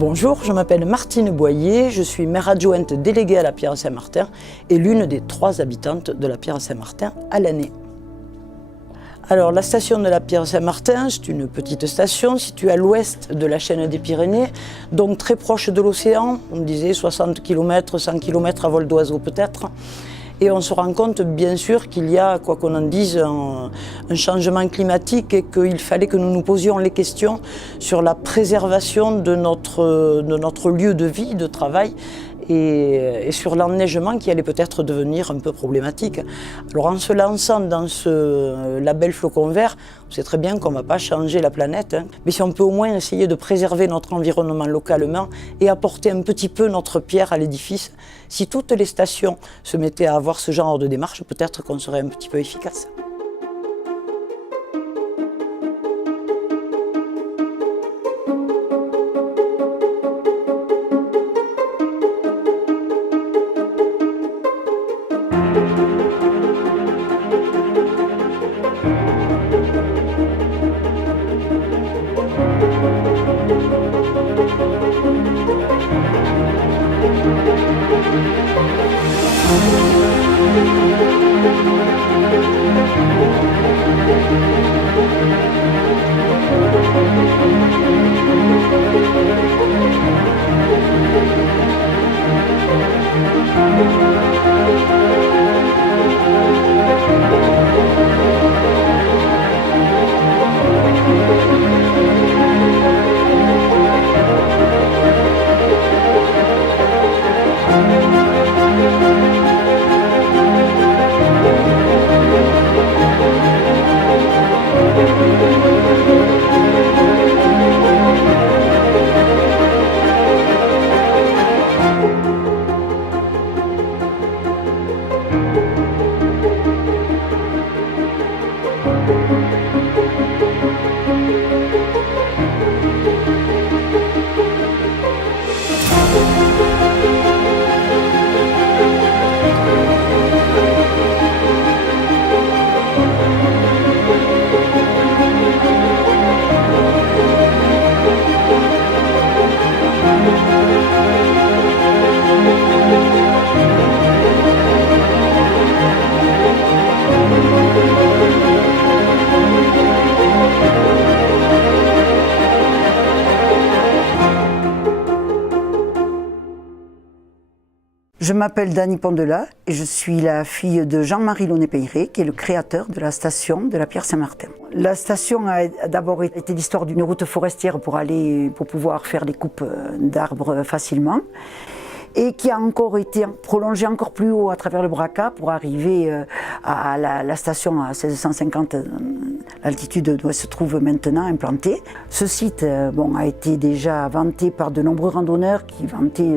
Bonjour, je m'appelle Martine Boyer, je suis maire adjointe déléguée à la Pierre-Saint-Martin et l'une des 3 habitantes de la Pierre-Saint-Martin à l'année. Alors la station de la Pierre-Saint-Martin, c'est une petite station située à l'ouest de la chaîne des Pyrénées, donc très proche de l'océan, on disait 60 km, 100 km à vol d'oiseau peut-être. Et on se rend compte bien sûr qu'il y a, quoi qu'on en dise, un changement climatique et qu'il fallait que nous nous posions les questions sur la préservation de notre lieu de vie, de travail et sur l'enneigement qui allait peut-être devenir un peu problématique. Alors en se lançant dans ce label Flocon Vert, on sait très bien qu'on ne va pas changer la planète, mais si on peut au moins essayer de préserver notre environnement localement et apporter un petit peu notre pierre à l'édifice, si toutes les stations se mettaient à avoir ce genre de démarche, peut-être qu'on serait un petit peu efficace. Je m'appelle Dany Pondelat et je suis la fille de Jean-Marie Launay-Peyret, qui est le créateur de la station de la Pierre-Saint-Martin. La station a d'abord été l'histoire d'une route forestière pour pouvoir faire des coupes d'arbres facilement, et qui a encore été prolongée encore plus haut à travers le Braca pour arriver à la station à 1650, l'altitude où elle se trouve maintenant implantée. Ce site a été déjà vanté par de nombreux randonneurs qui vantaient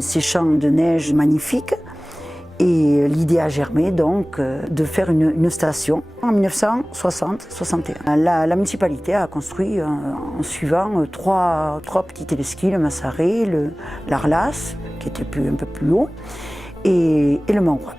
ces champs de neige magnifiques. Et l'idée a germé donc de faire une station en 1960-61. La municipalité a construit en suivant trois petits téléskis, le Massaret, l'Arlas, qui était un peu plus haut, et le Mont-Royal.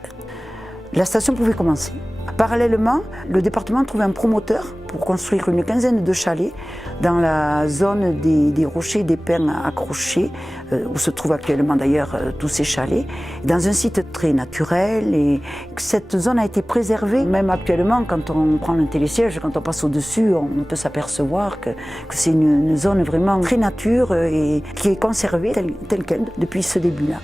La station pouvait commencer. Parallèlement, le département trouvait un promoteur pour construire une quinzaine de chalets dans la zone des rochers des pins accrochés, où se trouvent actuellement d'ailleurs tous ces chalets, dans un site très naturel. Et cette zone a été préservée, même actuellement, quand on prend un télésiège, quand on passe au-dessus, on peut s'apercevoir que c'est une zone vraiment très nature et qui est conservée telle qu'elle depuis ce début-là.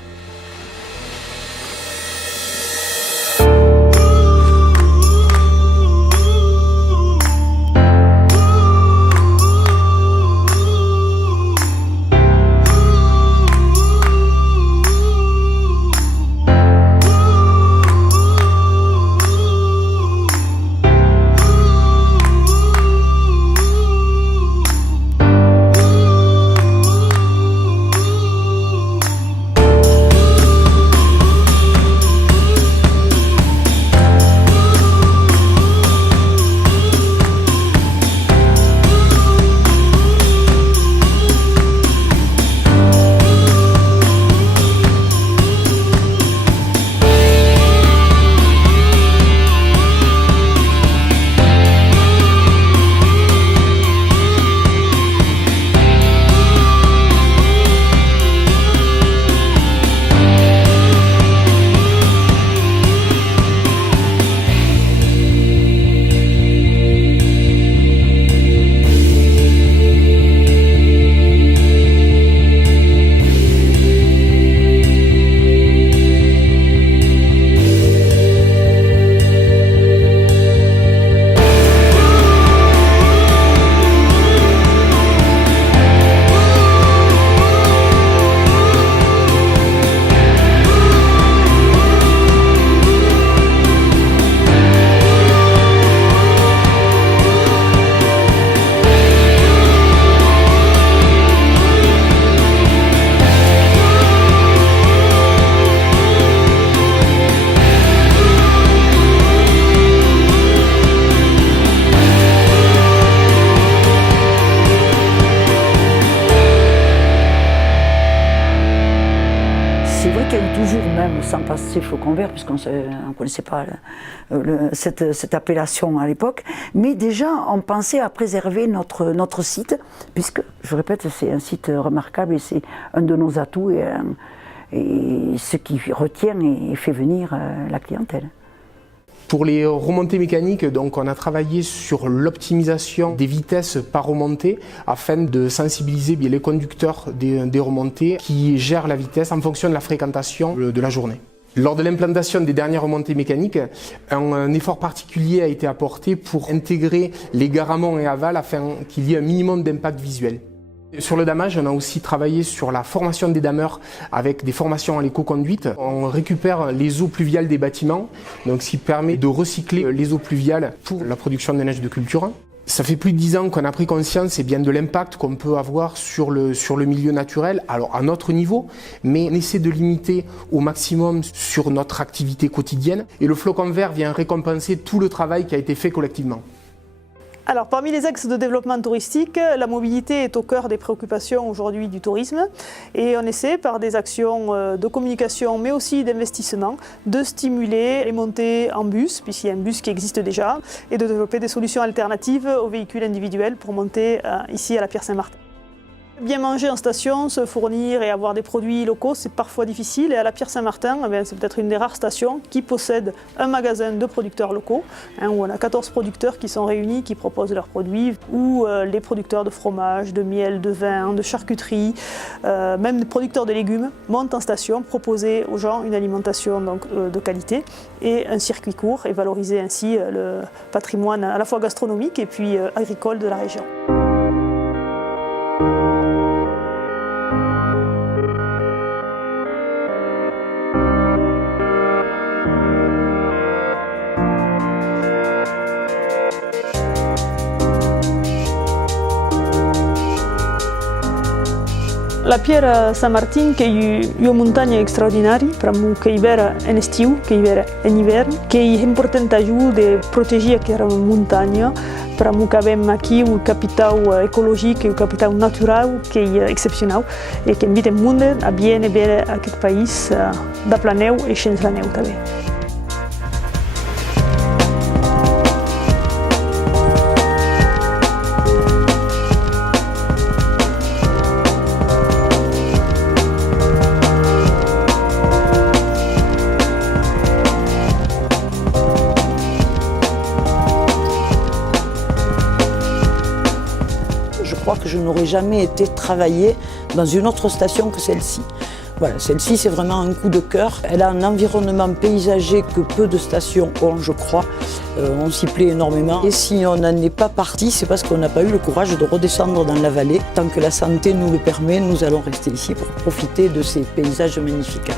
toujours, même sans passer flocon vert, puisqu'on ne connaissait pas cette appellation à l'époque, mais déjà on pensait à préserver notre site, puisque, je répète, c'est un site remarquable et c'est un de nos atouts et ce qui retient et fait venir la clientèle. Pour les remontées mécaniques, donc, on a travaillé sur l'optimisation des vitesses par remontée afin de sensibiliser les conducteurs des remontées qui gèrent la vitesse en fonction de la fréquentation de la journée. Lors de l'implantation des dernières remontées mécaniques, un effort particulier a été apporté pour intégrer les gares amont et aval afin qu'il y ait un minimum d'impact visuel. Sur le damage, on a aussi travaillé sur la formation des dameurs avec des formations en éco-conduite. On récupère les eaux pluviales des bâtiments, donc ce qui permet de recycler les eaux pluviales pour la production de neige de culture. Ça fait plus de 10 ans qu'on a pris conscience de l'impact qu'on peut avoir sur le milieu naturel, alors à notre niveau, mais on essaie de limiter au maximum sur notre activité quotidienne. Et le flocon vert vient récompenser tout le travail qui a été fait collectivement. Alors, parmi les axes de développement touristique, la mobilité est au cœur des préoccupations aujourd'hui du tourisme et on essaie par des actions de communication mais aussi d'investissement de stimuler les montées en bus, puisqu'il y a un bus qui existe déjà, et de développer des solutions alternatives aux véhicules individuels pour monter ici à la Pierre Saint-Martin. Bien manger en station, se fournir et avoir des produits locaux, c'est parfois difficile. Et à la Pierre Saint-Martin, c'est peut-être une des rares stations qui possède un magasin de producteurs locaux, où on a 14 producteurs qui sont réunis, qui proposent leurs produits, où les producteurs de fromage, de miel, de vin, de charcuterie, même les producteurs de légumes montent en station, proposer aux gens une alimentation de qualité et un circuit court et valoriser ainsi le patrimoine à la fois gastronomique et puis agricole de la région. La Pierre Saint-Martin che è una montagna straordinaria, pramu che vera in estiu, che vera in inverno, che è importante aiuta a proteggere questa montagna, pramu che abbiamo qui un capitale ecologico e un capitale naturale che è eccezionale e che invita il mondo a bene vedere questo paese da planeu e senza la neu també. Je crois que je n'aurais jamais été travailler dans une autre station que celle-ci. Voilà, celle-ci c'est vraiment un coup de cœur. Elle a un environnement paysager que peu de stations ont, je crois. On s'y plaît énormément. Et si on n'en est pas parti, c'est parce qu'on n'a pas eu le courage de redescendre dans la vallée. Tant que la santé nous le permet, nous allons rester ici pour profiter de ces paysages magnifiques.